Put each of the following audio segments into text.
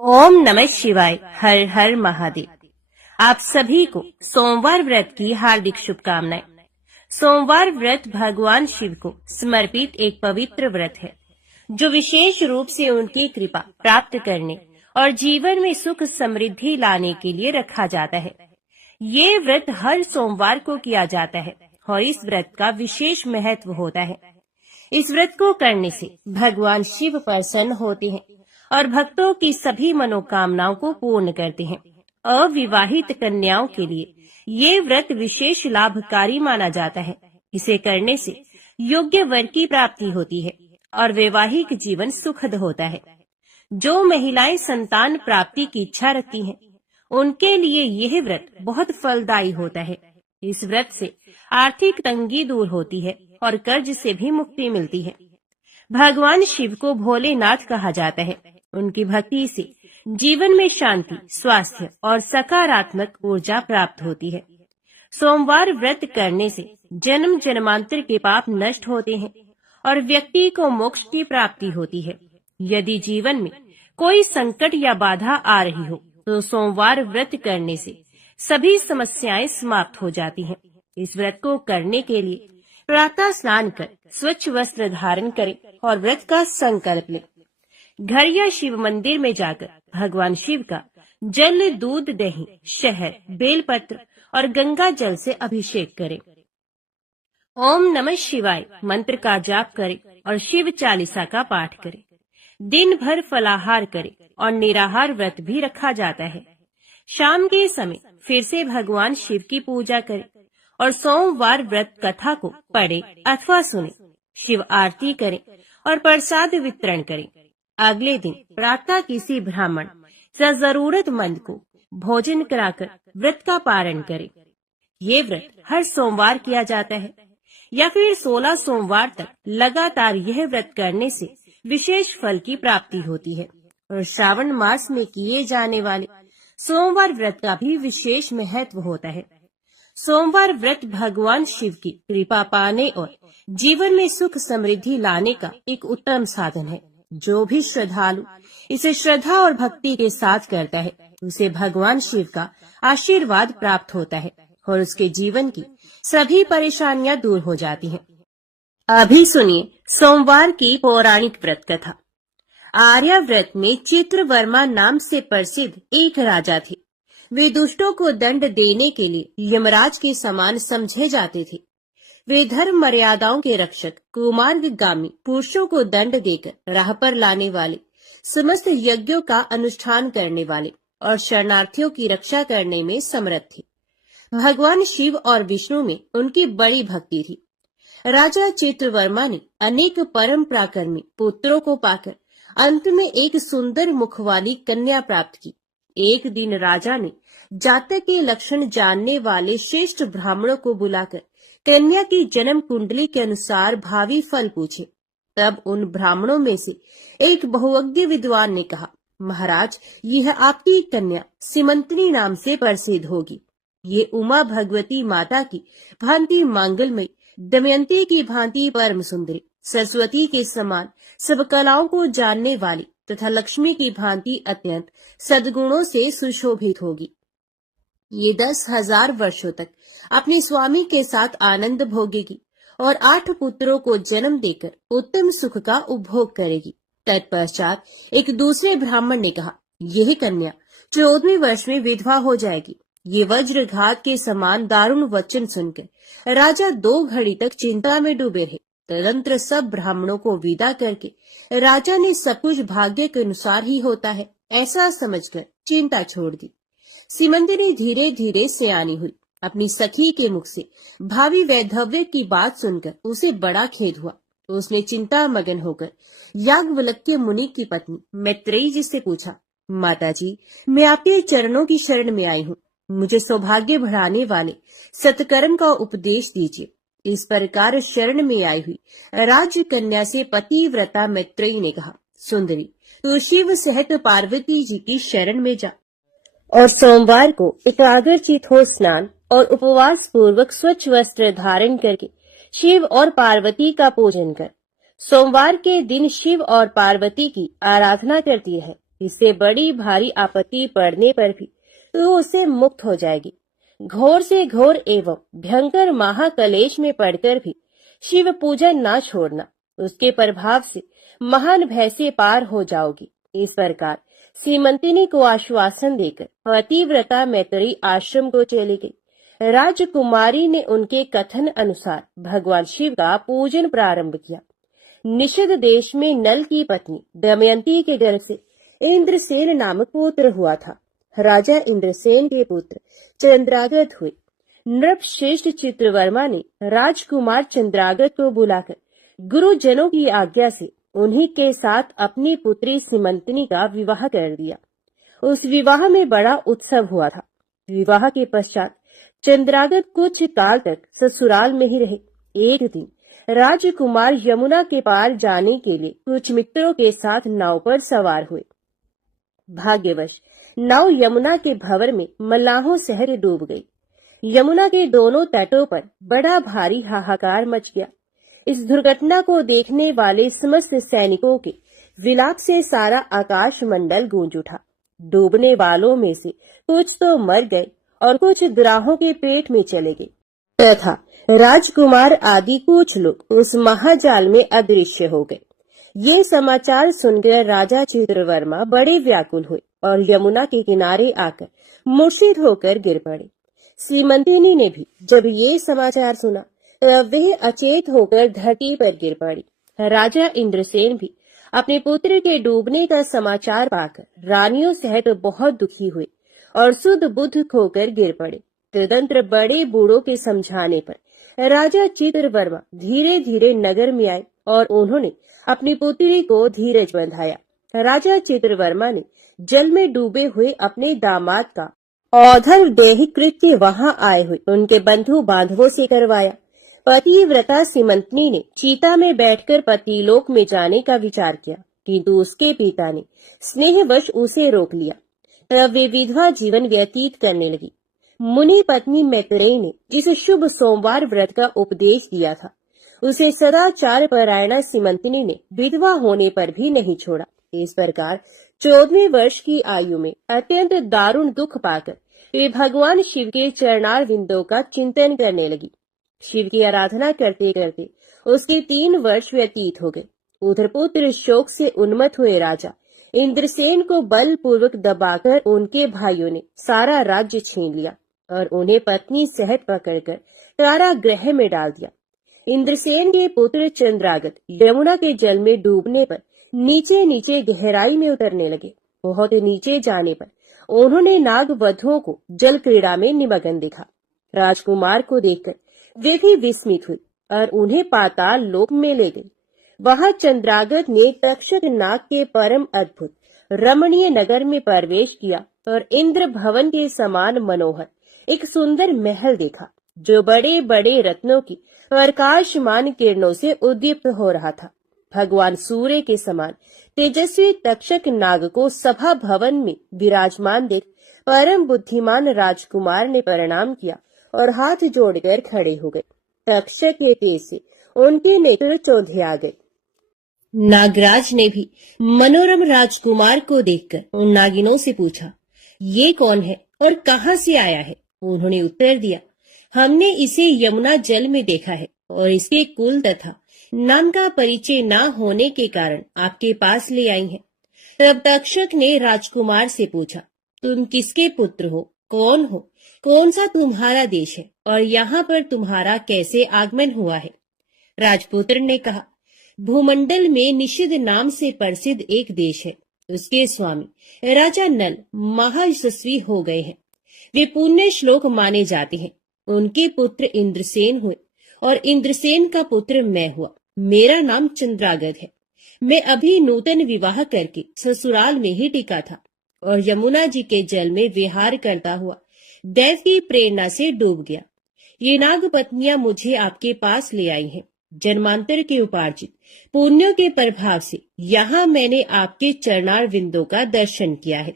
ओम नमः शिवाय। हर हर महादेव। आप सभी को सोमवार व्रत की हार्दिक शुभकामनाएं। सोमवार व्रत भगवान शिव को समर्पित एक पवित्र व्रत है, जो विशेष रूप से उनकी कृपा प्राप्त करने और जीवन में सुख समृद्धि लाने के लिए रखा जाता है। ये व्रत हर सोमवार को किया जाता है और इस व्रत का विशेष महत्व होता है। इस व्रत को करने से भगवान शिव प्रसन्न होते हैं और भक्तों की सभी मनोकामनाओं को पूर्ण करते हैं। अविवाहित कन्याओं के लिए ये व्रत विशेष लाभकारी माना जाता है। इसे करने से योग्य वर की प्राप्ति होती है और वैवाहिक जीवन सुखद होता है। जो महिलाएं संतान प्राप्ति की इच्छा रखती हैं, उनके लिए यह व्रत बहुत फलदायी होता है। इस व्रत से आर्थिक तंगी दूर होती है और कर्ज से भी मुक्ति मिलती है। भगवान शिव को भोलेनाथ कहा जाता है। उनकी भक्ति से जीवन में शांति, स्वास्थ्य और सकारात्मक ऊर्जा प्राप्त होती है। सोमवार व्रत करने से जन्म जन्मांतर के पाप नष्ट होते हैं और व्यक्ति को मोक्ष की प्राप्ति होती है। यदि जीवन में कोई संकट या बाधा आ रही हो, तो सोमवार व्रत करने से सभी समस्याएं समाप्त हो जाती हैं। इस व्रत को करने के लिए प्रातः स्नान कर स्वच्छ वस्त्र धारण करें और व्रत का संकल्प लें। घर या शिव मंदिर में जाकर भगवान शिव का जल, दूध, दही, शहद, बेलपत्र और गंगा जल से अभिषेक करें। ओम नमः शिवाय मंत्र का जाप करें और शिव चालीसा का पाठ करें। दिन भर फलाहार करें और निराहार व्रत भी रखा जाता है। शाम के समय फिर से भगवान शिव की पूजा करें और सोमवार व्रत कथा को पढ़े अथवा सुने। शिव आरती करें और प्रसाद वितरण करें। अगले दिन प्रातः किसी ब्राह्मण या जरूरतमंद को भोजन कराकर व्रत का पारण करें। ये व्रत हर सोमवार किया जाता है या फिर 16 सोमवार तक लगातार यह व्रत करने से विशेष फल की प्राप्ति होती है। और श्रावण मास में किए जाने वाले सोमवार व्रत का भी विशेष महत्व होता है। सोमवार व्रत भगवान शिव की कृपा पाने और जीवन में सुख समृद्धि लाने का एक उत्तम साधन है। जो भी श्रद्धालु इसे श्रद्धा और भक्ति के साथ करता है, उसे भगवान शिव का आशीर्वाद प्राप्त होता है और उसके जीवन की सभी परेशानियां दूर हो जाती हैं। अभी सुनिए सोमवार की पौराणिक व्रत कथा। आर्याव्रत में चित्रवर्मा नाम से प्रसिद्ध एक राजा थे। वे दुष्टों को दंड देने के लिए यमराज के समान समझे जाते थे। वे धर्म मर्यादाओं के रक्षक, कुमार्गामी पुरुषों को दंड देकर राह पर लाने वाले, समस्त यज्ञों का अनुष्ठान करने वाले और शरणार्थियों की रक्षा करने में समर्थ थे। भगवान शिव और विष्णु में उनकी बड़ी भक्ति थी। राजा चित्रवर्मा ने अनेक परम पराक्रमी पुत्रों को पाकर अंत में एक सुंदर मुख वाली कन्या प्राप्त की। एक दिन राजा ने जातक के लक्षण जानने वाले श्रेष्ठ ब्राह्मणों को बुलाकर कन्या की जन्म कुंडली के अनुसार भावी फल पूछे। तब उन ब्राह्मणों में से एक बहुअज्ञ विद्वान ने कहा, महाराज, यह आपकी कन्या सीमंतनी नाम से प्रसिद्ध होगी। ये उमा भगवती माता की भांति मांगलमयी, दमयंती की भांति परम सुंदरी, सरस्वती के समान सब कलाओं को जानने वाली तथा लक्ष्मी की भांति अत्यंत सद्गुणों से सुशोभित होगी। ये 10,000 वर्षों तक अपने स्वामी के साथ आनंद भोगेगी और 8 पुत्रों को जन्म देकर उत्तम सुख का उपभोग करेगी। तत्पश्चात एक दूसरे ब्राह्मण ने कहा, यह कन्या 14वें वर्ष में विधवा हो जाएगी। ये वज्रघात के समान दारुण वचन सुनकर राजा 2 घड़ी तक चिंता में डूबे रहे। तदंतर सब ब्राह्मणों को विदा करके राजा ने सब कुछ भाग्य के अनुसार ही होता है ऐसा समझकर चिंता छोड़ दी। सीमंतनी धीरे धीरे सयानी हुई। अपनी सखी के मुख से भावी वैधव्य की बात सुनकर उसे बड़ा खेद हुआ। तो उसने चिंता मगन होकर याज्ञवल्क्य मुनि की पत्नी मैत्रेयी जी से पूछा, माताजी, मैं आपके चरणों की शरण में आई हूँ। मुझे सौभाग्य बढ़ाने वाले सत्कर्म का उपदेश दीजिए। इस प्रकार शरण में आई हुई राजकन्या से पतिव्रता मैत्रेयी ने कहा, सुंदरी, तू शिव सहित पार्वती जी की शरण में जा और सोमवार को एकाग्रचित हो स्नान और उपवास पूर्वक स्वच्छ वस्त्र धारण करके शिव और पार्वती का पूजन कर। सोमवार के दिन शिव और पार्वती की आराधना करती है इससे बड़ी भारी आपत्ति पड़ने पर भी तो उससे मुक्त हो जाएगी। घोर से घोर एवं भयंकर महाकलेश में पड़कर भी शिव पूजन ना छोड़ना, उसके प्रभाव से महान भय से पार हो जाओगी। इस प्रकार सीमंतिनी को आश्वासन देकर पतिव्रता मैत्री आश्रम को चली गई। राजकुमारी ने उनके कथन अनुसार भगवान शिव का पूजन प्रारंभ किया। निषद देश में नल की पत्नी दमयंती के गर्भ से इंद्रसेन नामक पुत्र हुआ था। राजा इंद्रसेन के पुत्र चंद्रागत हुए। नृपश्रेष्ठ चित्रवर्मा ने राजकुमार चंद्रागत को बुलाकर गुरुजनों की आज्ञा से उन्हीं के साथ अपनी पुत्री सीमंतिनी का विवाह कर दिया। उस विवाह में बड़ा उत्सव हुआ था। विवाह के पश्चात चंद्रागत कुछ काल तक ससुराल में ही रहे। एक दिन राजकुमार यमुना के पार जाने के लिए कुछ मित्रों के साथ नाव पर सवार हुए। भाग्यवश नाव यमुना के भंवर में मल्लाहों शहर डूब गई। यमुना के दोनों तटों पर बड़ा भारी हाहाकार मच गया। इस दुर्घटना को देखने वाले समस्त सैनिकों के विलाप से सारा आकाश मंडल गूंज उठा। डूबने वालों में से कुछ तो मर गए और कुछ ग्राहों के पेट में चले गए तथा राजकुमार आदि कुछ लोग उस महाजाल में अदृश्य हो गए। ये समाचार सुनकर राजा चित्रवर्मा बड़े व्याकुल हुए और यमुना के किनारे आकर मूर्छित होकर गिर पड़े। सीमंतिनी ने भी जब ये समाचार सुना तब वह अचेत होकर धरती पर गिर पड़ी। राजा इंद्रसेन भी अपने पुत्र के डूबने का समाचार पाकर रानियों सहित बहुत दुखी हुए और सुध बुद्ध खोकर गिर पड़े। तदंतर बड़े बूढ़ों के समझाने पर राजा चित्रवर्मा धीरे धीरे नगर में आए और उन्होंने अपनी पुत्री को धीरज बंधाया। राजा चित्रवर्मा ने जल में डूबे हुए अपने दामाद का औधर देह कृत्य वहां आए हुए उनके बंधु बांधवों से करवाया। पतिव्रता सीमंतिनी ने चीता में बैठकर पतिलोक में जाने का विचार किया, किंतु उसके पिता ने स्नेहवश उसे रोक लिया। तब वे विधवा जीवन व्यतीत करने लगी। मुनि पत्नी मैत्रेयी ने जिस शुभ सोमवार व्रत का उपदेश दिया था, उसे सदाचार परायणा सीमंतिनी ने विधवा होने पर भी नहीं छोड़ा। इस प्रकार 14वें वर्ष की आयु में अत्यंत दारुण दुख पाकर वे भगवान शिव के चरणार विंदों का चिंतन करने लगी। शिव की आराधना करते करते उसके 3 वर्ष व्यतीत हो गए। उधर पुत्र शोक से उन्मत्त हुए राजा इंद्रसेन को बलपूर्वक दबाकर उनके भाइयों ने सारा राज्य छीन लिया और उन्हें पत्नी सहित पकड़कर कारागृह में डाल दिया। इंद्रसेन के पुत्र चंद्रागत यमुना के जल में डूबने पर नीचे नीचे गहराई में उतरने लगे। बहुत नीचे जाने पर उन्होंने नागवधुओं को जल क्रीड़ा में निमग्न देखा। राजकुमार को देखकर वे भी विस्मित हुए और उन्हें पाताल लोक में ले गए। वहां चंद्रागत ने तक्षक नाग के परम अद्भुत रमणीय नगर में प्रवेश किया और इंद्र भवन के समान मनोहर एक सुंदर महल देखा, जो बड़े बड़े रत्नों की प्रकाशमान किरणों से उद्दीप्त हो रहा था। भगवान सूर्य के समान तेजस्वी तक्षक नाग को सभा भवन में विराजमान देख परम बुद्धिमान राजकुमार ने प्रणाम किया और हाथ जोड़कर खड़े हो गए। तक्षक के तेज से उनके नेत्र चौंधे आ गए। नागराज ने भी मनोरम राजकुमार को देखकर उन नागिनों से पूछा, ये कौन है और कहाँ से आया है? उन्होंने उत्तर दिया, हमने इसे यमुना जल में देखा है और इसके कुल तथा नाम का परिचय न होने के कारण आपके पास ले आई हैं। तब तक्षक ने राजकुमार से पूछा, तुम किसके पुत्र हो, कौन हो, कौन सा तुम्हारा देश है और यहाँ पर तुम्हारा कैसे आगमन हुआ है? राजपुत्र ने कहा, भूमंडल में निषद नाम से प्रसिद्ध एक देश है। उसके स्वामी राजा नल महायशस्वी हो गए हैं। वे पुण्य श्लोक माने जाते हैं। उनके पुत्र इंद्रसेन हुए और इंद्रसेन का पुत्र मैं हुआ। मेरा नाम चंद्रागत है। मैं अभी नूतन विवाह करके ससुराल में ही टिका था और यमुना जी के जल में विहार करता हुआ दैव की प्रेरणा से डूब गया। ये नाग पत्नियां मुझे आपके पास ले आई हैं। जन्मांतर के उपार्जित पुण्यों के प्रभाव से यहाँ मैंने आपके चरणार विंदों का दर्शन किया है।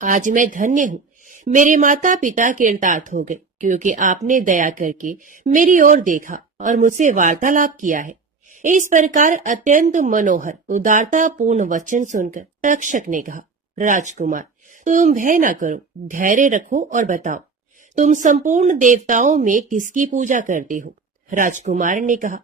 आज मैं धन्य हूँ। मेरे माता पिता कृतार्थ हो गए, क्योंकि आपने दया करके मेरी ओर देखा और मुझसे वार्तालाप किया है। इस प्रकार अत्यंत मनोहर उदारतापूर्ण वचन सुनकर तक्षक ने कहा, राजकुमार, तुम भय न करो, धैर्य रखो और बताओ, तुम संपूर्ण देवताओं में किसकी पूजा करते हो? राजकुमार ने कहा,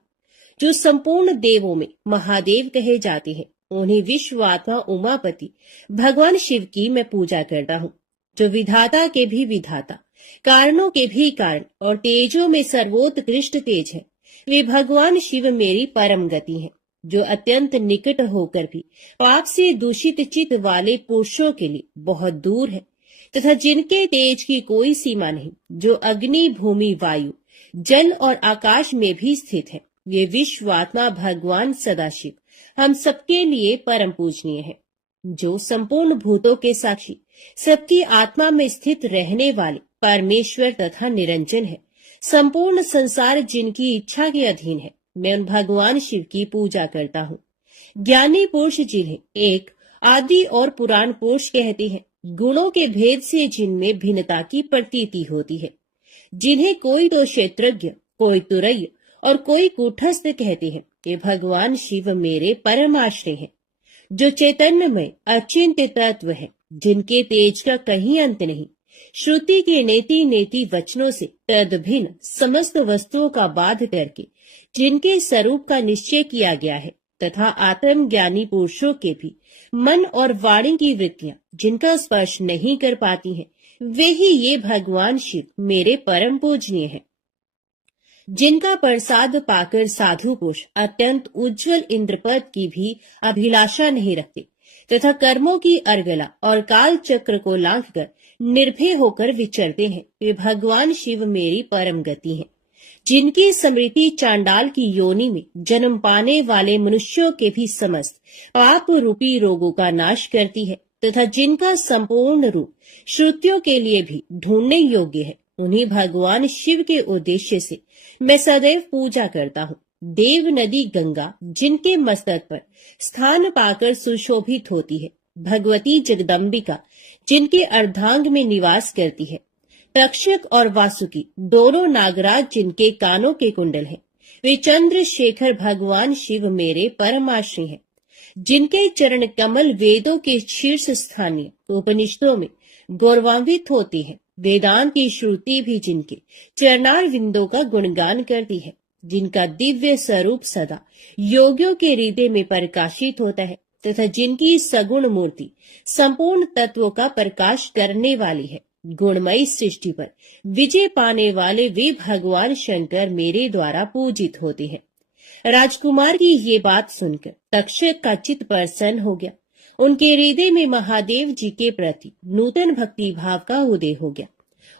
जो संपूर्ण देवों में महादेव कहे जाते हैं, उन्हें विश्वात्मा उमापति भगवान शिव की मैं पूजा करता हूँ, जो विधाता के भी विधाता, कारणों के भी कारण और तेजों में सर्वोत्कृष्ट तेज है। वे भगवान शिव मेरी परम गति है, जो अत्यंत निकट होकर भी पाप से दूषित चित्त वाले पुरुषों के लिए बहुत दूर है, तथा जिनके तेज की कोई सीमा नहीं, जो अग्नि, भूमि, वायु, जल और आकाश में भी स्थित है। ये विश्वात्मा भगवान सदाशिव हम सबके लिए परम पूजनीय है, जो संपूर्ण भूतों के साक्षी, सबकी आत्मा में स्थित रहने वाले परमेश्वर तथा निरंजन है। संपूर्ण संसार जिनकी इच्छा के अधीन है, मैं उन भगवान शिव की पूजा करता हूँ। ज्ञानी पुरुष जिन्हें एक आदि और पुराण पुरुष कहते हैं, गुणों के भेद से जिनमें भिन्नता की प्रतीति होती है, जिन्हें कोई तो क्षेत्रज्ञ, कोई तुरय और कोई कूटस्थ कहते हैं, ये भगवान शिव मेरे परमाश्रय हैं, जो चैतन्यमय अचिंत्य तत्व है, जिनके तेज का कहीं अंत नहीं। श्रुति के नेति नेति वचनों से तद भिन्न समस्त वस्तुओं का बाध करके जिनके स्वरूप का निश्चय किया गया है, तथा आत्म ज्ञानी पुरुषों के भी मन और वाणी की वृत्तियां जिनका स्पर्श नहीं कर पाती हैं, वे ही ये भगवान शिव मेरे परम पूजनीय हैं। जिनका प्रसाद पाकर साधु पुरुष अत्यंत उज्जवल इंद्रपद की भी अभिलाषा नहीं रखते, तथा कर्मों की अर्गला और काल चक्र को लांघकर निर्भय होकर विचरते हैं, वे भगवान शिव मेरी परम गति हैं। जिनकी स्मृति चांडाल की योनि में जन्म पाने वाले मनुष्यों के भी समस्त पाप रूपी रोगों का नाश करती है, तथा जिनका संपूर्ण रूप श्रुतियों के लिए भी ढूंढने योग्य है, उन्हीं भगवान शिव के उद्देश्य से मैं सदैव पूजा करता हूँ। देव नदी गंगा जिनके मस्तक पर स्थान पाकर सुशोभित होती है, भगवती जगदम्बिका जिनके अर्धांग में निवास करती है, तक्षक और वासुकी दोनों नागराज जिनके कानों के कुंडल हैं, वे चंद्रशेखर भगवान शिव मेरे परमाश्रय हैं। जिनके चरण कमल वेदों के शीर्ष स्थानीय उपनिषदों में गौरवान्वित होती है, वेदांत की श्रुति भी जिनके चरणार विंदों का गुणगान करती है, जिनका दिव्य स्वरूप सदा योगियों के हृदय में प्रकाशित होता है, तथा जिनकी सगुण मूर्ति संपूर्ण तत्वों का प्रकाश करने वाली है। गुणमयी सृष्टि पर विजय पाने वाले वे भगवान शंकर मेरे द्वारा पूजित होते हैं। राजकुमार की ये बात सुनकर तक्षक का चित्त प्रसन्न हो गया। उनके हृदय में महादेव जी के प्रति नूतन भक्ति भाव का उदय हो गया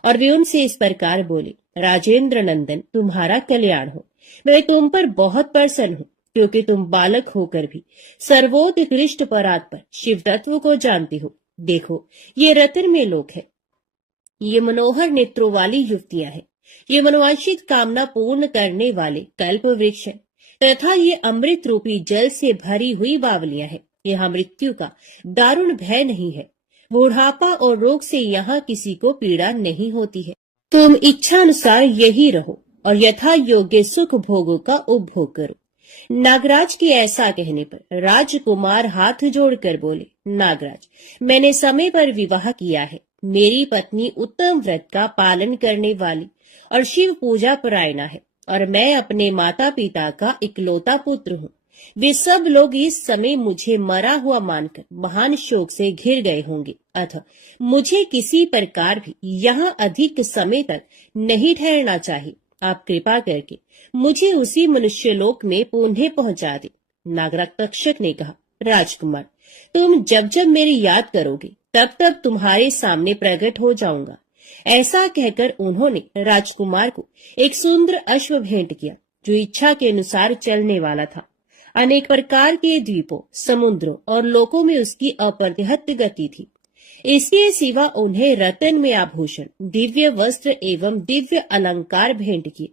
और वे उनसे इस प्रकार बोले, राजेंद्र नंदन, तुम्हारा कल्याण हो। मैं तुम पर बहुत प्रसन्न हूँ, क्योंकि तुम बालक होकर भी सर्वोत्कृष्ट परात्पर शिव तत्व को जानते हो। देखो, ये रत्न में लोक है, ये मनोहर नेत्रों वाली युवतियां हैं, ये मनोवांछित कामना पूर्ण करने वाले कल्प वृक्ष है, तथा ये अमृत रूपी जल से भरी हुई बावलियां हैं। यहाँ मृत्यु का दारुण भय नहीं है, बुढ़ापा और रोग से यहाँ किसी को पीड़ा नहीं होती है। तुम इच्छा अनुसार यही रहो और यथा योग्य सुख भोगों का उपभोग करो। नागराज के ऐसा कहने पर राजकुमार हाथ जोड़कर बोले, नागराज, मैंने समय पर विवाह किया है। मेरी पत्नी उत्तम व्रत का पालन करने वाली और शिव पूजा परायणा है, और मैं अपने माता पिता का इकलौता पुत्र हूँ। वे सब लोग इस समय मुझे मरा हुआ मानकर महान शोक से घिर गए होंगे, अतः मुझे किसी प्रकार भी यहाँ अधिक समय तक नहीं ठहरना चाहिए। आप कृपा करके मुझे उसी मनुष्यलोक में पुनः पहुँचा दे। नागराज तक्षक ने कहा, राजकुमार, तुम जब जब मेरी याद करोगे तब तब तुम्हारे सामने प्रकट हो जाऊंगा। ऐसा कहकर उन्होंने राजकुमार को एक सुंदर अश्व भेंट किया, जो इच्छा के अनुसार चलने वाला था। अनेक प्रकार के द्वीपों, समुद्रों और लोकों में उसकी अप्रतिहत गति थी। इसके सिवा उन्हें रत्न में आभूषण, दिव्य वस्त्र एवं दिव्य अलंकार भेंट किए।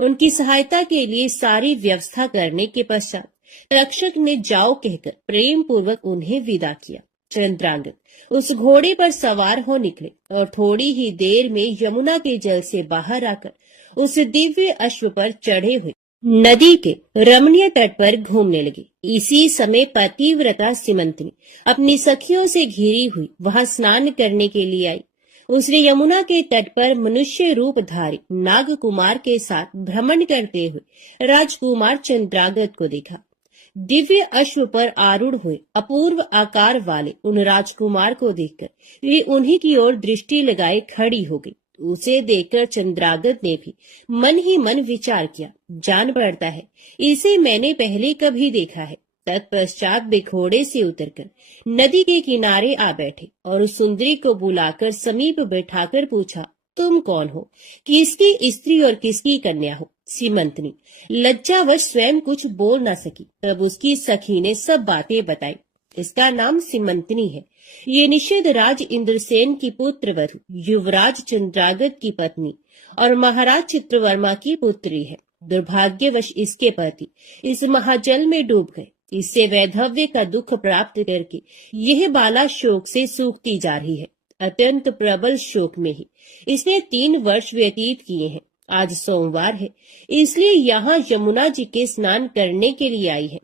उनकी सहायता के लिए सारी व्यवस्था करने के पश्चात रक्षक ने जाओ कहकर प्रेम पूर्वक उन्हें विदा किया। चंद्रांगन उस घोड़े पर सवार हो निकले और थोड़ी ही देर में यमुना के जल से बाहर आकर उस दिव्य अश्व पर चढ़े हुए नदी के रमणीय तट पर घूमने लगी। इसी समय पतिव्रता सिमंतनी अपनी सखियों से घिरी हुई वहां स्नान करने के लिए आई। उसने यमुना के तट पर मनुष्य रूपधारी नागकुमार के साथ भ्रमण करते हुए राजकुमार चंद्रागत को देखा। दिव्य अश्व पर आरूढ़ हुए अपूर्व आकार वाले उन राजकुमार को देखकर वे उन्हीं की ओर दृष्टि लगाए खड़ी हो गई। उसे देखकर चंद्रागत ने भी मन ही मन विचार किया, जान पड़ता है इसे मैंने पहले कभी देखा है। तत्पश्चात वे घोड़े से उतरकर नदी के किनारे आ बैठे और उस सुंदरी को बुलाकर समीप बैठाकर पूछा, तुम कौन हो, किसकी स्त्री और किसकी कन्या हो? सीमंतनी लज्जावश स्वयं कुछ बोल न सकी। तब उसकी सखी ने सब बातें बताई। इसका नाम सीमंतनी है। ये निषेध राज इंद्रसेन की पुत्र वधु, युवराज चंद्रागत की पत्नी और महाराज चित्रवर्मा की पुत्री है। दुर्भाग्यवश इसके पति इस महाजल में डूब गए। इससे वैधव्य का दुख प्राप्त करके यह बाला शोक से सूखती जा रही है। अत्यंत प्रबल शोक में ही इसने 3 वर्ष व्यतीत किए हैं। आज सोमवार है, इसलिए यहाँ यमुना जी के स्नान करने के लिए आई है।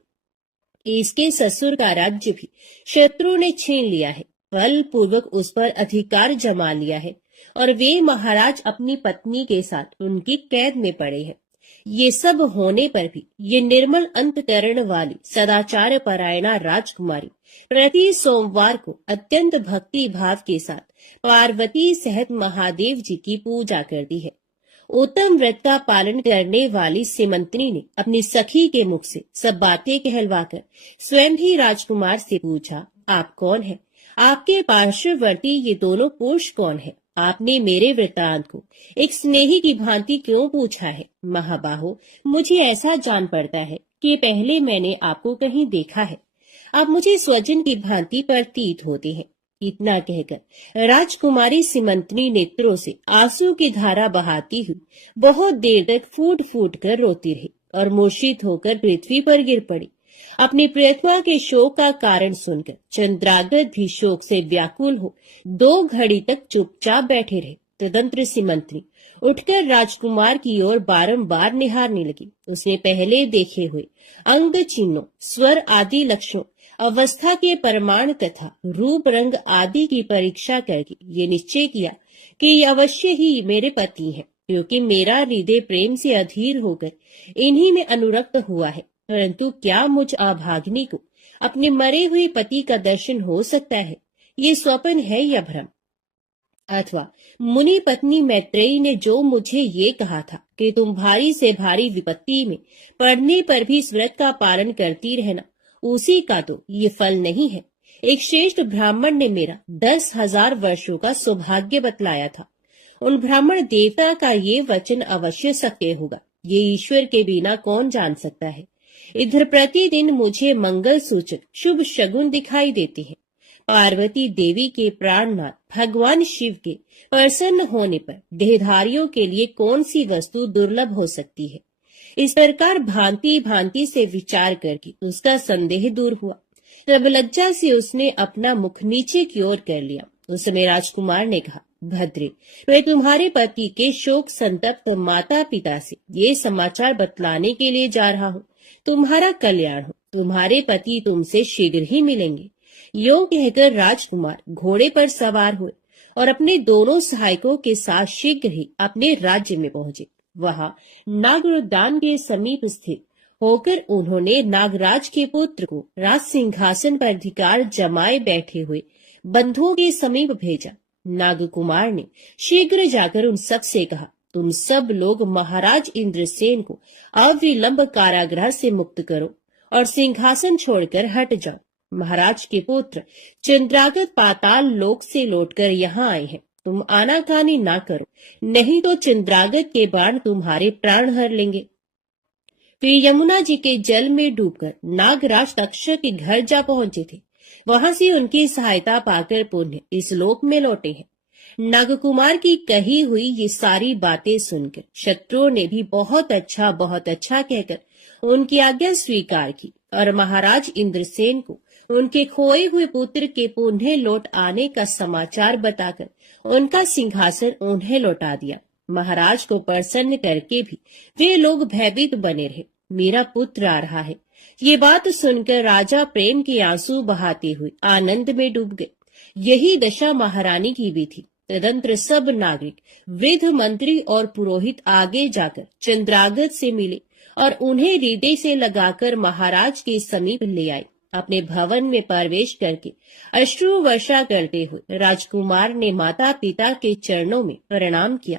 इसके ससुर का राज्य भी शत्रु ने छीन लिया है, बलपूर्वक उस पर अधिकार जमा लिया है और वे महाराज अपनी पत्नी के साथ उनकी कैद में पड़े हैं। ये सब होने पर भी ये निर्मल अंतकरण वाली सदाचार परायणा राजकुमारी प्रति सोमवार को अत्यंत भक्ति भाव के साथ पार्वती सहित महादेव जी की पूजा करती है। उत्तम व्रत का पालन करने वाली सीमंतनी ने अपनी सखी के मुख से सब बातें कहलवाकर स्वयं ही राजकुमार से पूछा, आप कौन हैं? आपके पार्श्ववर्ती ये दोनों पुरुष कौन है? आपने मेरे वृतांत को एक स्नेही की भांति क्यों पूछा है? महाबाहो, मुझे ऐसा जान पड़ता है कि पहले मैंने आपको कहीं देखा है। आप मुझे स्वजन की भांति प्रतीत होते हैं। इतना कहकर राजकुमारी सीमंतनी नेत्रों से आंसू की धारा बहाती हुई बहुत देर तक फूट फूट कर रोती रही और मूर्छित होकर पृथ्वी पर गिर पड़ी। अपनी प्रियतमा के शोक का कारण सुनकर चंद्रागत भी शोक से व्याकुल हो 2 घड़ी तक चुपचाप बैठे रहे। तदंतर सीमंतनी उठकर राजकुमार की ओर बारंबार निहारने लगी। उसने पहले देखे हुए अंग चिन्हों, स्वर आदि लक्षणों, अवस्था के प्रमाण तथा रूप रंग आदि की परीक्षा करके ये निश्चय किया कि ये अवश्य ही मेरे पति हैं, क्योंकि मेरा हृदय प्रेम से अधीर होकर इन्हीं में अनुरक्त हुआ है। परंतु क्या मुझ अभागिनी को अपने मरे हुए पति का दर्शन हो सकता है? ये स्वप्न है या भ्रम? अथवा मुनि पत्नी मैत्रेयी ने जो मुझे ये कहा था कि तुम भारी से भारी विपत्ति में पड़ने पर भी इस व्रत का पालन करती रहना, उसी का तो ये फल नहीं है। एक श्रेष्ठ ब्राह्मण ने मेरा 10,000 वर्षों का सौभाग्य बतलाया था। उन ब्राह्मण देवता का ये वचन अवश्य सत्य होगा, ये ईश्वर के बिना कौन जान सकता है। इधर प्रतिदिन मुझे मंगल सूचक शुभ शगुन दिखाई देते हैं। पार्वती देवी के प्राणनाथ भगवान शिव के प्रसन्न होने पर देहधारियों के लिए कौन सी वस्तु दुर्लभ हो सकती है। इस प्रकार भांति भांति से विचार करके उसका संदेह दूर हुआ। तब लज्जा से उसने अपना मुख नीचे की ओर कर लिया। उस समय राजकुमार ने कहा, भद्रे, मैं तुम्हारे पति के शोक संतप्त माता पिता से ये समाचार बतलाने के लिए जा रहा हूँ। तुम्हारा कल्याण हो, तुम्हारे पति तुमसे शीघ्र ही मिलेंगे। यूं कहकर राजकुमार घोड़े पर सवार हुए और अपने दोनों सहायकों के साथ शीघ्र ही अपने राज्य में पहुंचे। वहां नागरोद्यान के समीप स्थित होकर उन्होंने नागराज के पुत्र को राज सिंहासन पर अधिकार जमाए बैठे हुए बंधुओं के समीप भेजा। नागकुमार ने शीघ्र जाकर उन सब से कहा, तुम सब लोग महाराज इंद्रसेन को अविलंब कारागृह से मुक्त करो और सिंहासन छोड़कर हट जाओ। महाराज के पुत्र चंद्रागत पाताल लोक से लौटकर यहाँ आए हैं। तुम आनाकानी ना करो, नहीं तो चंद्रागत के बाण तुम्हारे प्राण हर लेंगे। वे यमुना जी के जल में डूबकर नागराज तक्षक के घर जा पहुंचे थे। वहां से उनकी सहायता पाकर पुण्य इस लोक में लौटे हैं। नागकुमार की कही हुई ये सारी बातें सुनकर शत्रुओं ने भी बहुत अच्छा कहकर उनकी आज्ञा स्वीकार की और महाराज इंद्रसेन को उनके खोए हुए पुत्र के पुनः लौट आने का समाचार बताकर उनका सिंहासन उन्हें लौटा दिया। महाराज को प्रसन्न करके भी वे लोग भयभीत बने रहे। मेरा पुत्र आ रहा है। ये बात सुनकर राजा प्रेम के आंसू बहाते हुए आनंद में डूब गए। यही दशा महारानी की भी थी। तदंतर सब नागरिक, वृद्ध, मंत्री और पुरोहित आगे जाकर चंद्रागत से मिले और उन्हें हृदय से लगाकर महाराज के समीप ले आए। अपने भवन में प्रवेश करके अश्रु वर्षा करते हुए राजकुमार ने माता पिता के चरणों में प्रणाम किया।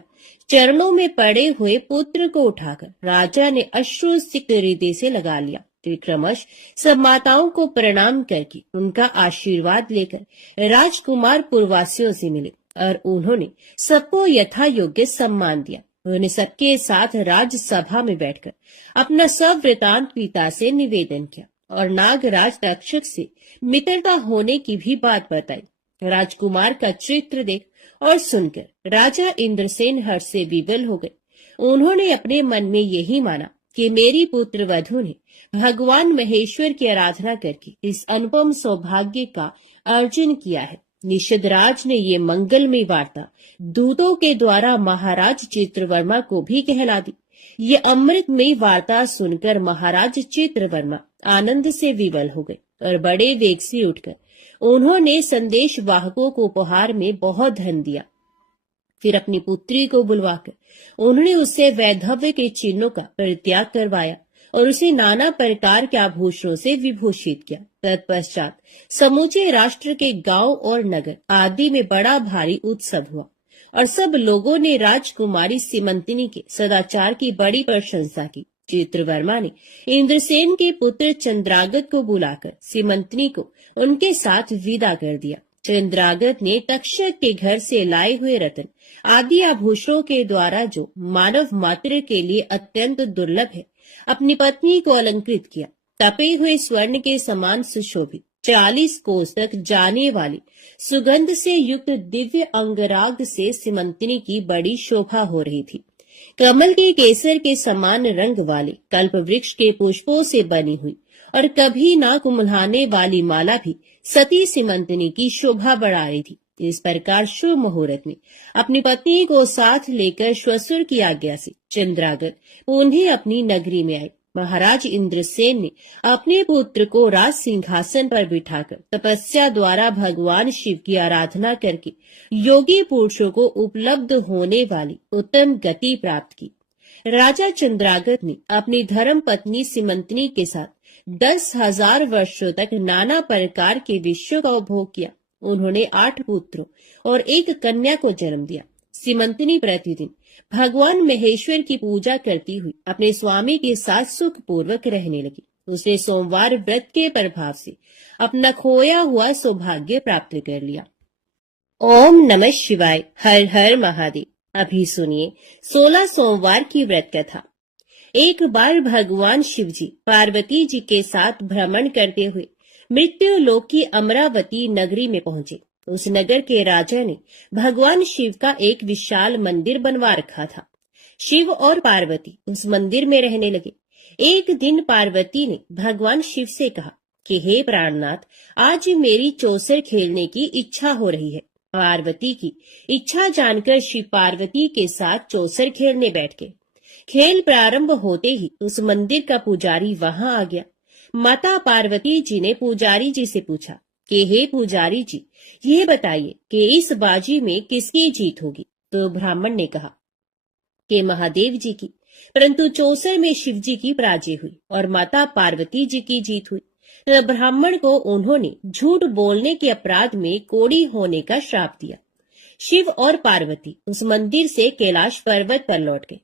चरणों में पड़े हुए पुत्र को उठाकर राजा ने अश्रु सिक्त हृदय से लगा लिया। फिर क्रमश सब माताओं को प्रणाम करके उनका आशीर्वाद लेकर राजकुमार पुरवासियों से मिले और उन्होंने सबको यथा योग्य सम्मान दिया। उन्होंने सबके साथ राजसभा में बैठकर अपना सब वृतांत पिता से निवेदन किया और नागराज तक्षक से मित्रता होने की भी बात बताई। राजकुमार का चित्र देख और सुनकर राजा इंद्रसेन हर्ष से विवल हो गए। उन्होंने अपने मन में यही माना कि मेरी पुत्र वधु ने भगवान महेश्वर की आराधना करके इस अनुपम सौभाग्य का अर्जन किया है। निषदराज ने ये मंगलमय वार्ता दूतों के द्वारा महाराज चित्रवर्मा को भी कहला दी। ये अमृतमय वार्ता सुनकर महाराज चित्रवर्मा आनंद से विवल हो गए और बड़े वेग से उठकर उन्होंने संदेश वाहकों को उपहार में बहुत धन दिया। फिर अपनी पुत्री को बुलवाकर उन्होंने उससे वैधव्य के चिन्हों का परित्याग करवाया और उसे नाना प्रकार के आभूषणों से विभूषित किया। तत्पश्चात समूचे राष्ट्र के गांव और नगर आदि में बड़ा भारी उत्सव हुआ और सब लोगों ने राजकुमारी सीमंतिनी के सदाचार की बड़ी प्रशंसा की। चित्रवर्मा ने इंद्रसेन के पुत्र चंद्रागत को बुलाकर सीमंतिनी को उनके साथ विदा कर दिया। चंद्रागत ने तक्षक के घर से लाए हुए रत्न आदि आभूषणों के द्वारा, जो मानव मात्र के लिए अत्यंत दुर्लभ है, अपनी पत्नी को अलंकृत किया। तपे हुए स्वर्ण के समान सुशोभित 40 कोस तक जाने वाली सुगंध से युक्त दिव्य अंगराग से सीमंतिनी की बड़ी शोभा हो रही थी। कमल के केसर के समान रंग वाले कल्प वृक्ष के पुष्पों से बनी हुई और कभी ना कुम्हलाने वाली माला भी सती सीमंतिनी की शोभा बढ़ा रही थी। इस प्रकार शुभ मुहूर्त में अपनी पत्नी को साथ लेकर श्वशुर की आज्ञा से चंद्रागत उन्हें अपनी नगरी में आए। महाराज इंद्रसेन ने अपने पुत्र को राज सिंहासन पर बिठाकर तपस्या द्वारा भगवान शिव की आराधना करके योगी पुरुषों को उपलब्ध होने वाली उत्तम गति प्राप्त की। राजा चंद्रागत ने अपनी धर्म पत्नी सीमंतिनी के साथ 10,000 वर्षों तक नाना प्रकार के विषयों का उपभोग किया। उन्होंने 8 पुत्रों और 1 कन्या को जन्म दिया। सीमंतिनी प्रतिदिन भगवान महेश्वर की पूजा करती हुई अपने स्वामी के साथ सुख पूर्वक रहने लगी। उसने सोमवार व्रत के प्रभाव से अपना खोया हुआ सौभाग्य प्राप्त कर लिया। ओम नमः शिवाय। हर हर महादेव। अभी सुनिए 16 सोमवार की व्रत कथा। एक बार भगवान शिवजी पार्वती जी के साथ भ्रमण करते हुए मृत्यु लोक की अमरावती नगरी में पहुंचे। उस नगर के राजा ने भगवान शिव का एक विशाल मंदिर बनवा रखा था। शिव और पार्वती उस मंदिर में रहने लगे। एक दिन पार्वती ने भगवान शिव से कहा कि हे प्राणनाथ, आज मेरी चौसर खेलने की इच्छा हो रही है। पार्वती की इच्छा जानकर शिव पार्वती के साथ चौसर खेलने बैठ गए। खेल प्रारंभ होते ही उस मंदिर का पुजारी वहां आ गया। माता पार्वती जी ने पुजारी जी से पूछा कि हे पुजारी जी, ये बताइए कि इस बाजी में किसकी जीत होगी। तो ब्राह्मण ने कहा कि महादेव जी की, परंतु चौसर में शिव जी की पराजय हुई और माता पार्वती जी की जीत हुई। तो ब्राह्मण को उन्होंने झूठ बोलने के अपराध में कोढ़ी होने का श्राप दिया। शिव और पार्वती उस मंदिर से कैलाश पर्वत पर लौट गए।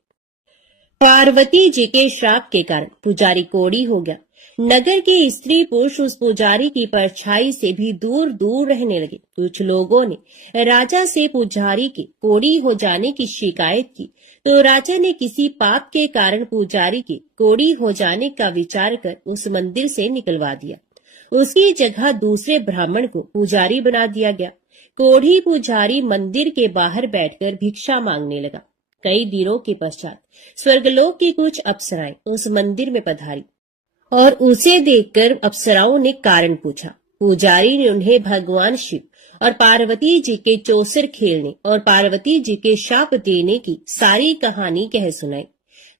पार्वती जी के श्राप के कारण पुजारी कोढ़ी हो गया। नगर के स्त्री पुरुष उस पुजारी की परछाई से भी दूर दूर रहने लगे। कुछ लोगों ने राजा से पुजारी के कोढ़ी हो जाने की शिकायत की, तो राजा ने किसी पाप के कारण पुजारी के कोढ़ी हो जाने का विचार कर उस मंदिर से निकलवा दिया। उसकी जगह दूसरे ब्राह्मण को पुजारी बना दिया गया। कोढ़ी पुजारी मंदिर के बाहर बैठकर भिक्षा मांगने लगा। कई दिनों के पश्चात स्वर्गलोक की कुछ अप्सराएं उस मंदिर में पधारी और उसे देखकर अप्सराओं ने कारण पूछा। पुजारी ने उन्हें भगवान शिव और पार्वती जी के चौसर खेलने और पार्वती जी के शाप देने की सारी कहानी कह सुनाई।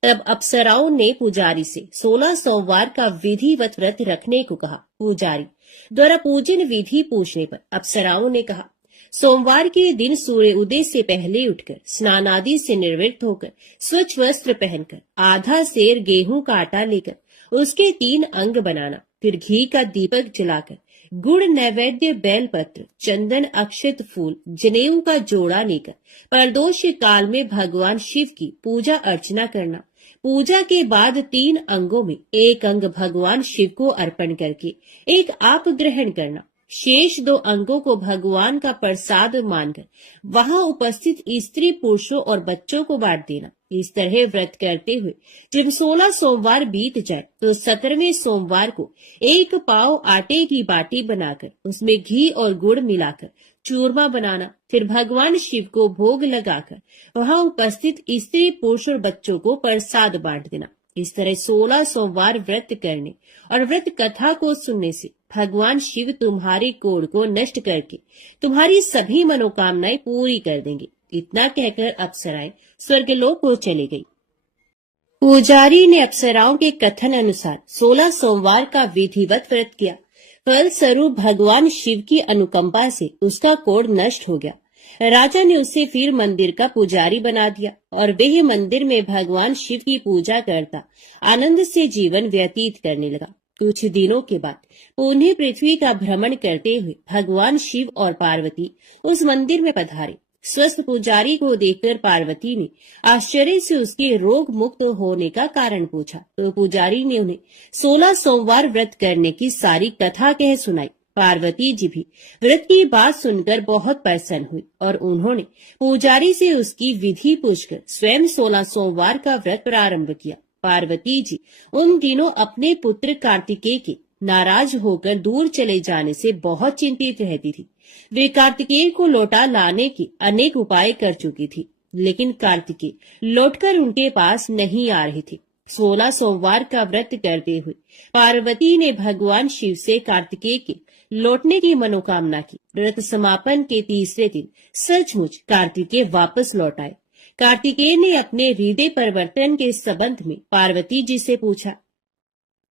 तब अप्सराओं ने पुजारी से 16 सोमवार का विधिवत व्रत रखने को कहा। पुजारी द्वारा पूजन विधि पूछने पर अप्सराओं ने कहा, सोमवार के दिन सूर्य उदय से पहले उठकर स्नान आदि से निवृत्त होकर स्वच्छ वस्त्र पहनकर आधा सेर गेहूं का आटा लेकर उसके 3 अंग बनाना, फिर घी का दीपक जलाकर गुड़ नैवेद्य बेलपत्र चंदन अक्षत फूल जनेऊ का जोड़ा लेकर प्रदोष काल में भगवान शिव की पूजा अर्चना करना। पूजा के बाद 3 अंगों में एक अंग भगवान शिव को अर्पण करके एक आप ग्रहण करना। शेष 2 अंगों को भगवान का प्रसाद मानकर वहां उपस्थित स्त्री पुरुषों और बच्चों को बांट देना। इस तरह व्रत करते हुए जब 16 सोमवार बीत जाए तो 17वें सोमवार को 1 पाव आटे की बाटी बनाकर उसमें घी और गुड़ मिलाकर चूरमा बनाना, फिर भगवान शिव को भोग लगाकर वहां उपस्थित स्त्री पुरुष और बच्चों को प्रसाद बांट देना। इस तरह 16 सोमवार व्रत करने और व्रत कथा को सुनने से भगवान शिव तुम्हारे कोढ़ को नष्ट करके तुम्हारी सभी मनोकामनाएं पूरी कर देंगे। इतना कहकर अप्सराएं स्वर्गलोक को चली गई। पुजारी ने अप्सराओं के कथन अनुसार 16 सोमवार का विधिवत व्रत किया। फलस्वरूप भगवान शिव की अनुकंपा से उसका कोढ़ नष्ट हो गया। राजा ने उसे फिर मंदिर का पुजारी बना दिया और वह मंदिर में भगवान शिव की पूजा करता आनंद से जीवन व्यतीत करने लगा। कुछ दिनों के बाद पुनः पृथ्वी का भ्रमण करते हुए भगवान शिव और पार्वती उस मंदिर में पधारे। स्वस्थ पुजारी को देखकर पार्वती ने आश्चर्य से उसके रोग मुक्त होने का कारण पूछा तो पुजारी ने उन्हें 16 सोमवार व्रत करने की सारी कथा कह सुनाई। पार्वती जी भी व्रत की बात सुनकर बहुत प्रसन्न हुई और उन्होंने पुजारी से उसकी विधि पूछकर स्वयं 16 सोमवार का व्रत प्रारंभ किया। पार्वती जी उन दिनों अपने पुत्र कार्तिकेय के नाराज होकर दूर चले जाने से बहुत चिंतित रहती थी। वे कार्तिकेय को लौटा लाने के अनेक उपाय कर चुकी थी, लेकिन कार्तिकेय लौटकर उनके पास नहीं आ रहे थे। 16 सोमवार का व्रत करते हुए पार्वती ने भगवान शिव से कार्तिकेय के लौटने की मनोकामना की। व्रत समापन के तीसरे दिन सचमुच कार्तिकेय वापस लौट आए। कार्तिकेय ने अपने हृदय परिवर्तन के संबंध में पार्वती जी से पूछा,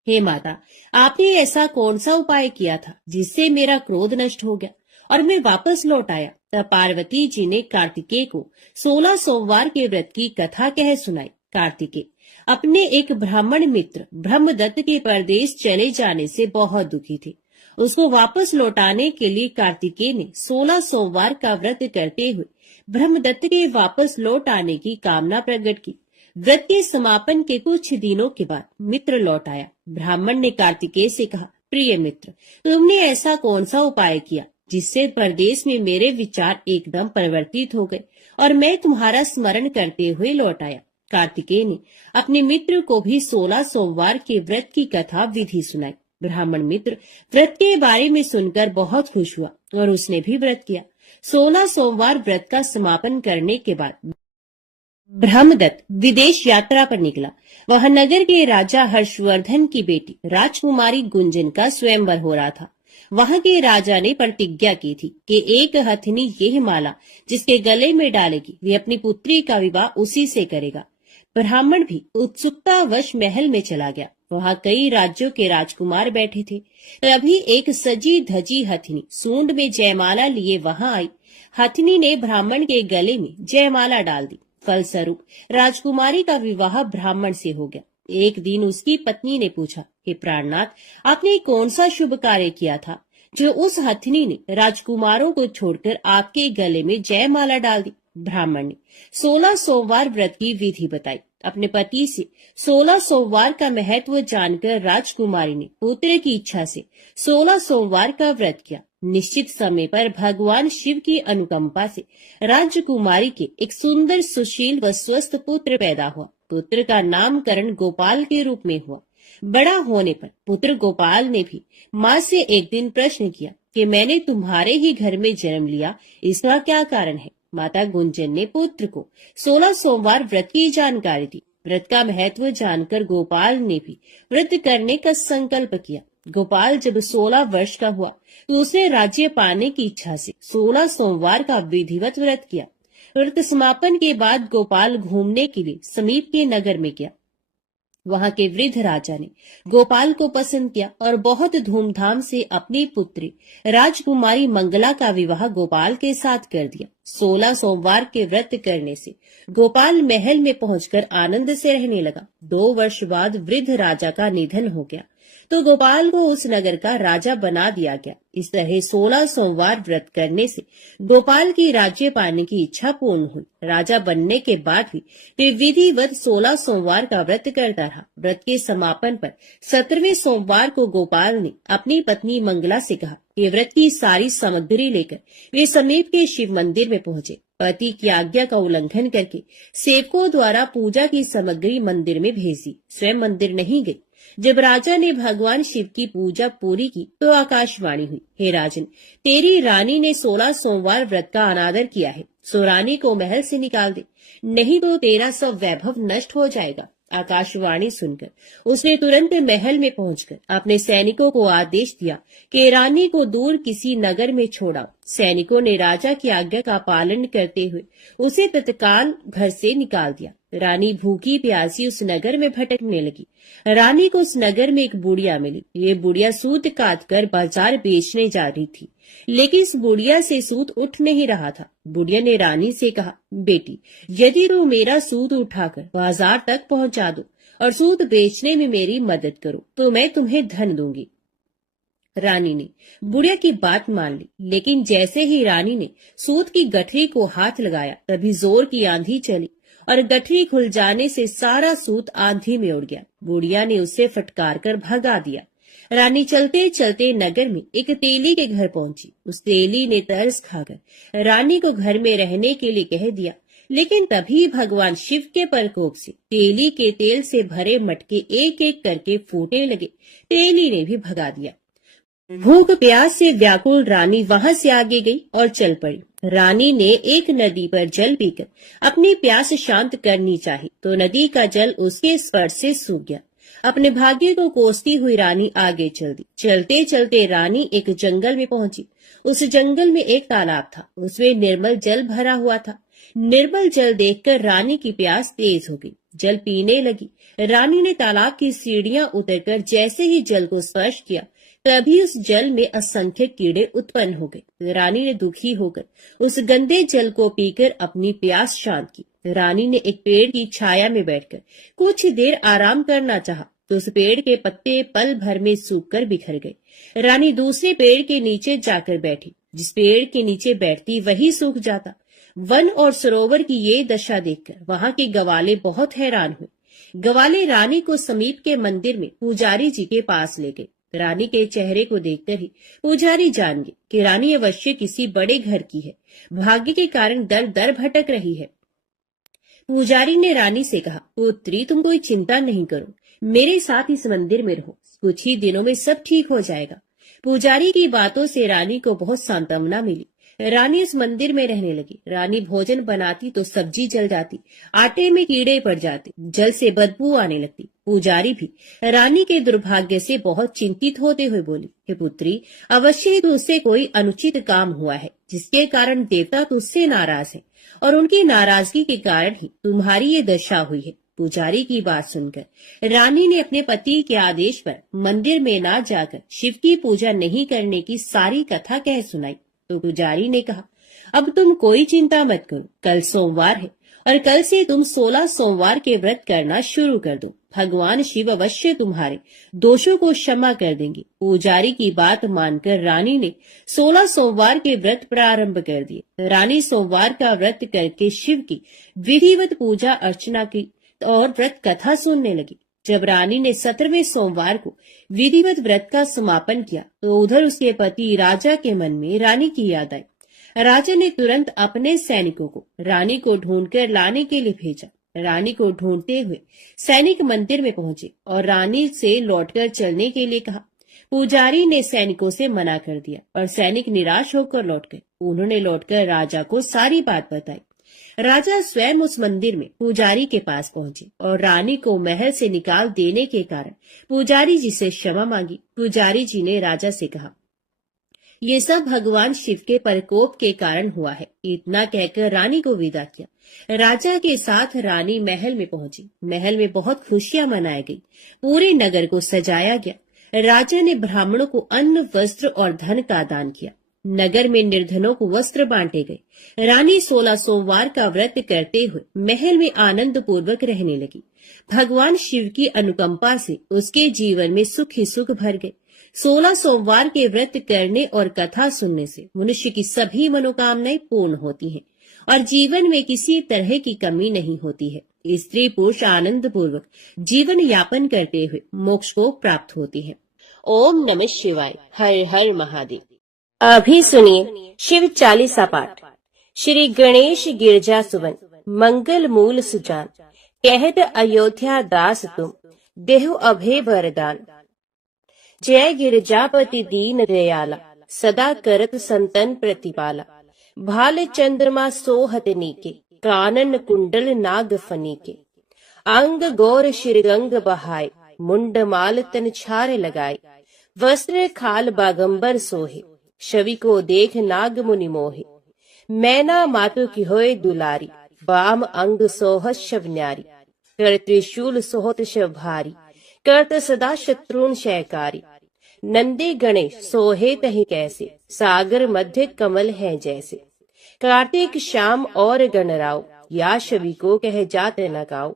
हे माता, आपने ऐसा कौन सा उपाय किया था जिससे मेरा क्रोध नष्ट हो गया और मैं वापस लौट आया? तब पार्वती जी ने कार्तिकेय को 16 सोमवार के व्रत की कथा कह सुनाई। कार्तिकेय अपने एक ब्राह्मण मित्र ब्रह्मदत्त के परदेश चले जाने से बहुत दुखी थे। उसको वापस लौटाने के लिए कार्तिकेय ने 16 सोमवार का व्रत करते हुए ब्रह्मदत्त के वापस लौट आने की कामना प्रकट की। व्रत के समापन के कुछ दिनों के बाद मित्र लौट आया। ब्राह्मण ने कार्तिकेय से कहा, प्रिय मित्र, तुमने ऐसा कौन सा उपाय किया जिससे परदेश में मेरे विचार एकदम परिवर्तित हो गए और मैं तुम्हारा स्मरण करते हुए लौट आया। कार्तिकेय ने अपने मित्र को भी 16 सोमवार के व्रत की कथा विधि सुनाई। ब्राह्मण मित्र व्रत के बारे में सुनकर बहुत खुश हुआ और उसने भी व्रत किया। 16 सोमवार व्रत का समापन करने के बाद ब्रह्मदत्त विदेश यात्रा पर निकला। वह नगर के राजा हर्षवर्धन की बेटी राजकुमारी गुंजन का स्वयंवर हो रहा था। वहां के राजा ने प्रतिज्ञा की थी कि एक हथिनी यह माला जिसके गले में डालेगी वे अपनी पुत्री का विवाह उसी से करेगा। ब्राह्मण भी उत्सुकतावश महल में चला गया। वहां कई राज्यों के राजकुमार बैठे थे। तभी एक सजी धजी हथिनी सूंड में जयमाला लिए वहां आई। हथिनी ने ब्राह्मण के गले में जयमाला डाल दी। फलस्वरूप राजकुमारी का विवाह ब्राह्मण से हो गया। एक दिन उसकी पत्नी ने पूछा, हे प्राणनाथ, आपने कौन सा शुभ कार्य किया था जो उस हथिनी ने राजकुमारों को छोड़कर आपके गले में जयमाला डाल दी? ब्राह्मण ने 16 सोमवार व्रत की विधि बताई। अपने पति से 16 सोमवार का महत्व जानकर राजकुमारी ने पुत्र की इच्छा से 16 सोमवार का व्रत किया। निश्चित समय पर भगवान शिव की अनुकंपा से राजकुमारी के एक सुंदर सुशील व स्वस्थ पुत्र पैदा हुआ। पुत्र का नामकरण गोपाल के रूप में हुआ। बड़ा होने पर पुत्र गोपाल ने भी माँ से एक दिन प्रश्न किया कि मैंने तुम्हारे ही घर में जन्म लिया, इसका क्या कारण है? माता गुंजन ने पुत्र को 16 सोमवार व्रत की जानकारी दी। व्रत का महत्व जानकर गोपाल ने भी व्रत करने का संकल्प किया। गोपाल जब 16 वर्ष का हुआ तो उसने राज्य पाने की इच्छा से 16 सोमवार का विधिवत व्रत किया। व्रत समापन के बाद गोपाल घूमने के लिए समीप के नगर में गया। वहां के वृद्ध राजा ने गोपाल को पसंद किया और बहुत धूमधाम से अपनी पुत्री राजकुमारी मंगला का विवाह गोपाल के साथ कर दिया। 16 सोमवार के व्रत करने से गोपाल महल में पहुंचकर आनंद से रहने लगा। 2 वर्ष बाद वृद्ध राजा का निधन हो गया तो गोपाल को उस नगर का राजा बना दिया गया। इस तरह 16 सोमवार व्रत करने से गोपाल की राज्य पाने की इच्छा पूर्ण हुई। राजा बनने के बाद भी वे विधिवत 16 सोमवार का व्रत करता रहा। व्रत के समापन पर 17वें सोमवार को गोपाल ने अपनी पत्नी मंगला से कहा कि व्रत की सारी सामग्री लेकर वे समीप के शिव मंदिर में पहुंचे। पति की आज्ञा का उल्लंघन करके सेवकों द्वारा पूजा की सामग्री मंदिर में भेज दी, स्वयं मंदिर नहीं गई। जब राजा ने भगवान शिव की पूजा पूरी की तो आकाशवाणी हुई, हे राजन, तेरी रानी ने 16 सोमवार व्रत का अनादर किया है, सो रानी को महल से निकाल दे, नहीं तो तेरा सब वैभव नष्ट हो जाएगा। आकाशवाणी सुनकर उसने तुरंत महल में पहुंचकर अपने सैनिकों को आदेश दिया कि रानी को दूर किसी नगर में छोड़ाओ। सैनिकों ने राजा की आज्ञा का पालन करते हुए उसे तत्काल घर से निकाल दिया। रानी भूखी प्यासी उस नगर में भटकने लगी। रानी को उस नगर में एक बुढ़िया मिली। ये बुढ़िया सूत काट कर बाजार बेचने जा रही थी, लेकिन इस बुढ़िया से सूत उठ नहीं रहा था। बुढ़िया ने रानी से कहा, बेटी, यदि तू मेरा सूत उठाकर बाजार तक पहुंचा दो और सूत बेचने में मेरी मदद करो तो मैं तुम्हें धन दूंगी। रानी ने बुढ़िया की बात मान ली, लेकिन जैसे ही रानी ने सूत की गठरी को हाथ लगाया तभी जोर की आंधी चली और गठरी खुल जाने से सारा सूत आंधी में उड़ गया। बुढ़िया ने उसे फटकार कर भगा दिया। रानी चलते चलते नगर में एक तेली के घर पहुंची। उस तेली ने तरस खाकर रानी को घर में रहने के लिए कह दिया, लेकिन तभी भगवान शिव के प्रकोप से तेली के तेल से भरे मटके एक एक करके फूटने लगे। तेली ने भी भगा दिया। भूख प्यास से व्याकुल रानी वहां से आगे गई और चल पड़ी। रानी ने एक नदी पर जल पीकर अपनी प्यास शांत करनी चाही तो नदी का जल उसके स्पर्श से सूख गया। अपने भाग्य को कोसती हुई रानी आगे चल दी। चलते चलते रानी एक जंगल में पहुंची। उस जंगल में एक तालाब था, उसमें निर्मल जल भरा हुआ था। निर्मल जल देखकर रानी की प्यास तेज हो गई, जल पीने लगी। रानी ने तालाब की सीढ़ियां उतरकर जैसे ही जल को स्पर्श किया तभी उस जल में असंख्य कीड़े उत्पन्न हो गए। रानी ने दुखी होकर उस गंदे जल को पीकर अपनी प्यास शांत की। रानी ने एक पेड़ की छाया में बैठकर कुछ देर आराम करना चाहा तो उस पेड़ के पत्ते पल भर में सूखकर बिखर गए। रानी दूसरे पेड़ के नीचे जाकर बैठी। जिस पेड़ के नीचे बैठती वही सूख जाता। वन और सरोवर की ये दशा देखकर वहां के गवाले बहुत हैरान हुए। गवाले रानी को समीप के मंदिर में पुजारी जी के पास ले गए। रानी के चेहरे को देखकर ही पुजारी जान गए कि रानी अवश्य किसी बड़े घर की है, भाग्य के कारण दर दर भटक रही है। पुजारी ने रानी से कहा, पुत्री, तुम कोई चिंता नहीं करो, मेरे साथ इस मंदिर में रहो, कुछ ही दिनों में सब ठीक हो जाएगा। पुजारी की बातों से रानी को बहुत सांत्वना मिली। रानी उस मंदिर में रहने लगी। रानी भोजन बनाती तो सब्जी जल जाती, आटे में कीड़े पड़ जाते, जल से बदबू आने लगती। पुजारी भी रानी के दुर्भाग्य से बहुत चिंतित होते हुए बोली, हे पुत्री, अवश्य ही तुझसे कोई अनुचित काम हुआ है जिसके कारण देवता तुझसे नाराज है और उनकी नाराजगी के कारण ही तुम्हारी ये दशा हुई है। पुजारी की बात सुनकर रानी ने अपने पति के आदेश पर मंदिर में न जाकर शिव की पूजा नहीं करने की सारी कथा कह सुनाई। तो पुजारी ने कहा, अब तुम कोई चिंता मत करो, कल सोमवार है और कल से तुम 16 सोमवार के व्रत करना शुरू कर दो। भगवान शिव अवश्य तुम्हारे दोषों को क्षमा कर देंगे। पुजारी की बात मानकर रानी ने 16 सोमवार के व्रत प्रारंभ कर दिए। रानी सोमवार का व्रत करके शिव की विधिवत पूजा अर्चना की और व्रत कथा सुनने लगी। जब रानी ने 17वें सोमवार को विधिवत व्रत का समापन किया तो उधर उसके पति राजा के मन में रानी की याद आई। राजा ने तुरंत अपने सैनिकों को रानी को ढूंढकर लाने के लिए भेजा। रानी को ढूंढते हुए सैनिक मंदिर में पहुंचे और रानी से लौटकर चलने के लिए कहा। पुजारी ने सैनिकों से मना कर दिया और सैनिक निराश होकर लौट गए। उन्होंने लौटकर राजा को सारी बात बताई। राजा स्वयं उस मंदिर में पुजारी के पास पहुंचे और रानी को महल से निकाल देने के कारण पुजारी जी से क्षमा मांगी। पुजारी जी ने राजा से कहा, ये सब भगवान शिव के प्रकोप के कारण हुआ है। इतना कहकर रानी को विदा किया। राजा के साथ रानी महल में पहुंची। महल में बहुत खुशियां मनाई गई। पूरे नगर को सजाया गया। राजा ने ब्राह्मणों को अन्न, वस्त्र और धन का दान किया। नगर में निर्धनों को वस्त्र बांटे गए। रानी 16 सोमवार का व्रत करते हुए महल में आनंद पूर्वक रहने लगी। भगवान शिव की अनुकंपा से उसके जीवन में सुख ही सुख भर गए। 16 सोमवार के व्रत करने और कथा सुनने से मनुष्य की सभी मनोकामनाएं पूर्ण होती हैं और जीवन में किसी तरह की कमी नहीं होती है। स्त्री पुरुष आनंद पूर्वक जीवन यापन करते हुए मोक्ष को प्राप्त होती है। ओम नमः शिवाय। हर हर महादेव। अभी सुनिए शिव चालीसा पाठ। श्री गणेश गिरजा सुवन, मंगल मूल सुजान, कहत अयोध्या दास तुम, देहु अभय वरदान। जय गिरजापति दीन दयाला, सदा करत संतन प्रतिपाला। भाल चंद्रमा सोहत नीके, कानन कुंडल नाग फनीके। अंग गौर शिरगंग बहाय, मुंड माल तन छार लगाए। वस्त्र खाल बागंबर सोहे, छवि को देख नाग मुनि मोहे। मैना मातु की होए दुलारी, बाम अंग सोहत शव न्यारी। कर त्रिशूल सोहत शव भारी, करत सदा शत्रुन शयकारी। नंदी गणेश सोहे तही कैसे, सागर मध्य कमल है जैसे। कार्तिक शाम और गणराव, या छवि को कह जात लगाओ।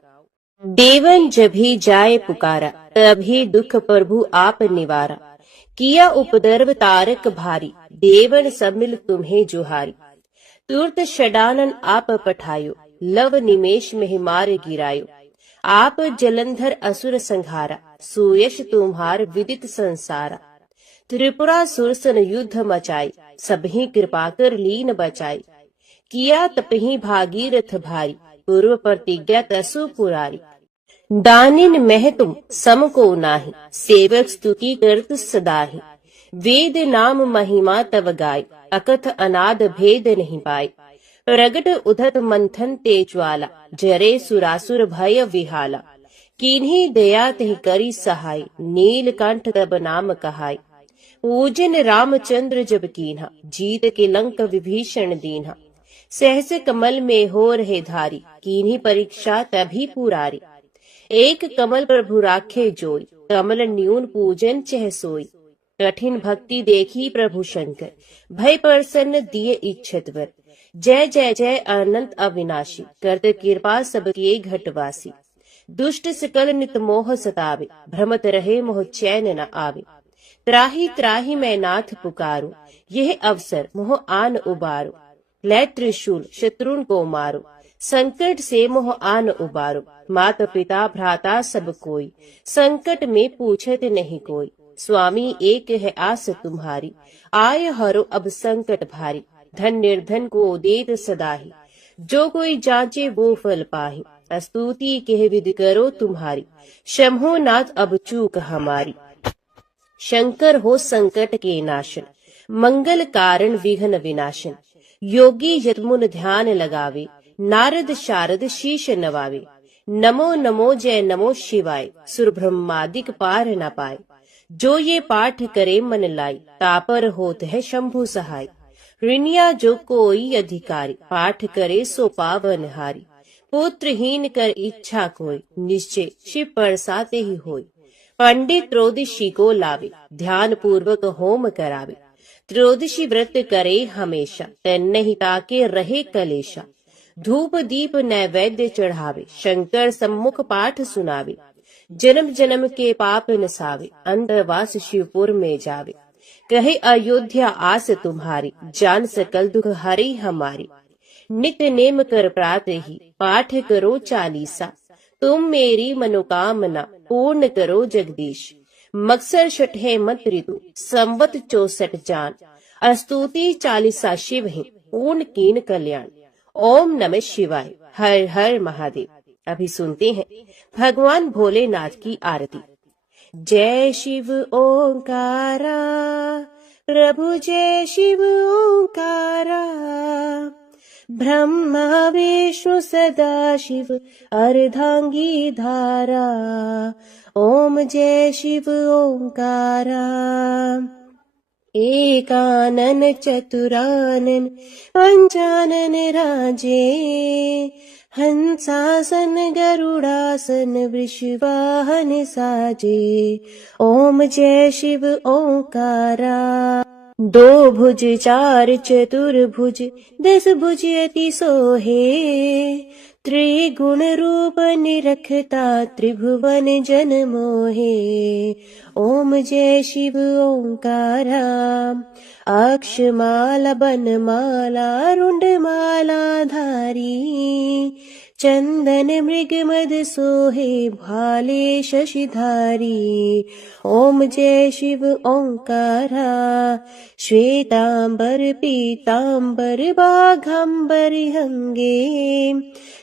देवन जभी जाए पुकारा, तभी दुख प्रभु आप निवारा। किया उपद्रव तारक भारी, देवन सब मिल तुम्हें जुहारी। तुरत षडानन आप पठायो, लव निमेष में मार गिरायो। आप जलंधर असुर संहारा, सुयश तुम्हार विदित संसारा। त्रिपुरा सुरसन युद्ध मचाई, सबही कृपा कर लीन बचाई। किया तपही भागीरथ भारी, पूर्व प्रतिज्ञा तसु पुरारी। दानिन मह तुम सम को नाही, सेवक स्तुति करत सदाहि। वेद नाम महिमा तव गाय, अकथ अनाद भेद नहीं पाए। प्रगट उधत मंथन तेजवाला, जरे सुरासुर भय विहाला। किन्हीं दया तहि करी सहाय, नीलकंठ तब नाम कहाय। पूजन रामचंद्र जब कीन्हा, जीत के लंक विभीषण दीन्हा। सहस कमल में हो रहे धारी, किन्हीं परीक्षा तभी पुरारी। एक कमल प्रभु राखे जोई, कमल न्यून पूजन चह सोई। कठिन भक्ति देखी प्रभु शंकर, भय प्रसन्न दिए इच्छत वर। जय जय जय अनंत अविनाशी, करत कृपा सबके घटवासी। दुष्ट सकल नित मोह सतावे, भ्रमत रहे मोह चैन न आवे। त्राही त्राही मैं नाथ पुकारो, यह अवसर मोह आन उबारो। लै त्रिशूल शत्रुन को मारो, संकट से मोह आन उबारो। माता पिता भ्राता सब कोई, संकट में पूछत नहीं कोई। स्वामी एक है आस तुम्हारी, आय हरो अब संकट भारी। धन निर्धन को देत सदाही, जो कोई जांचे वो फल पाही। स्तुति कह विधि करो तुम्हारी, शंभो नाथ अब चूक हमारी। शंकर हो संकट के नाशन, मंगल कारण विघ्न विनाशन। योगी यतमुन ध्यान लगावे, नारद शारद शीश नवावे। नमो नमो जय नमो शिवाय, सुर ब्रह्मादिक पार न पाए। जो ये पाठ करे मन लाई, तापर होत है शंभु सहाय। ऋणिया जो कोई अधिकारी, पाठ करे सो पावन हारी। पुत्रहीन कर इच्छा कोई, निश्चय शिव बरसाते ही होय। पंडित त्रयोदशी को लावे, ध्यान पूर्वक होम करावे। त्रयोदशी व्रत करे हमेशा, तन ही ताके रहे कलेशा। धूप दीप नैवेद्य चढ़ावे, शंकर सम्मुख पाठ सुनावे। जन्म जन्म के पाप नसावे, अंतरवास शिवपुर में जावे। कहे अयोध्या आस तुम्हारी, जान सकल दुख हरी हमारी। नित्य नेम कर प्रातः ही, पाठ करो चालीसा। तुम मेरी मनोकामना पूर्ण करो जगदीश। मकसर छठे मत ऋतु, संवत 64 जान। स्तुति चालीसा शिव ही, पूर्ण कीन कल्याण। ओम नमः शिवाय। हर हर महादेव। अभी सुनते हैं भगवान भोलेनाथ की आरती। जय शिव ओंकारा, प्रभु जय शिव ओंकारा। ब्रह्मा विष्णु सदाशिव अर्धांगी धारा। ओम जय शिव ओंकारा। एकानन चतुरानन पंचानन राजे। हंसासन गरुड़ासन वृषवाहन साजे। ओम जय शिव ओंकारा। दो भुज चार चतुर्भुज 10 भुज अति सोहे। त्रिगुण रूप निरखता त्रिभुवन जन मोहे। ओम जय शिव ओंकारा। अक्षमाला बनमाला रुंडमाला धारी। चंदन मृग मद सोहे भाले शशिधारी। ओम जय शिव ओंकारा। श्वेतांबर पीतांबर बाघांबर अंगे।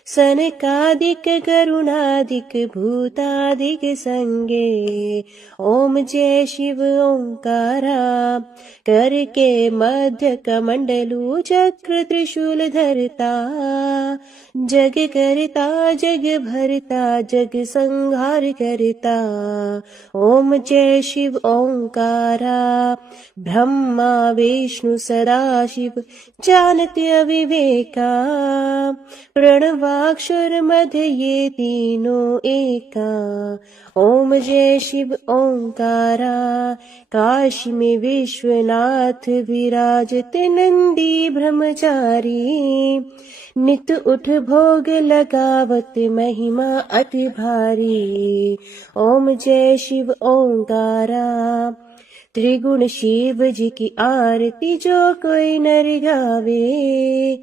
सनकादिक गरुणादिक भूतादिक संगे। ओम जय शिव ओंकारा। कर के मध्य कमंडलू चक्र त्रिशूल धरता। जग करता जग भरता जग संहार करता। ओम जय शिव ओंकारा। ब्रह्मा विष्णु सदाशिव जानते अविवेका। प्रणवाक्षर मध्य ये तीनों एका। ओम जय शिव ओंकारा। काशी में विश्वनाथ विराजते नंदी ब्रह्मचारी। नित उठ भोग लगावत महिमा अति भारी। ओम जय शिव ओंकारा। त्रिगुण शिव जी की आरती जो कोई नर गावे।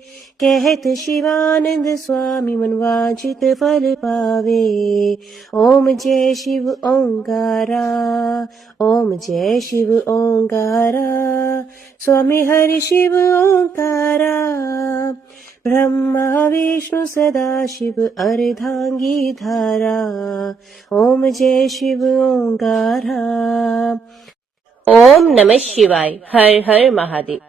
कहत शिवानंद स्वामी मनवांछित फल पावे। ओम जय शिव ओंकारा। ओम जय शिव ओंकारा। स्वामी हरि शिव ओंकारा। ब्रह्मा विष्णु सदाशिव अर्धांगी धारा। ओम जय शिव ओंकारा। ओम नमः शिवाय। हर हर महादेव।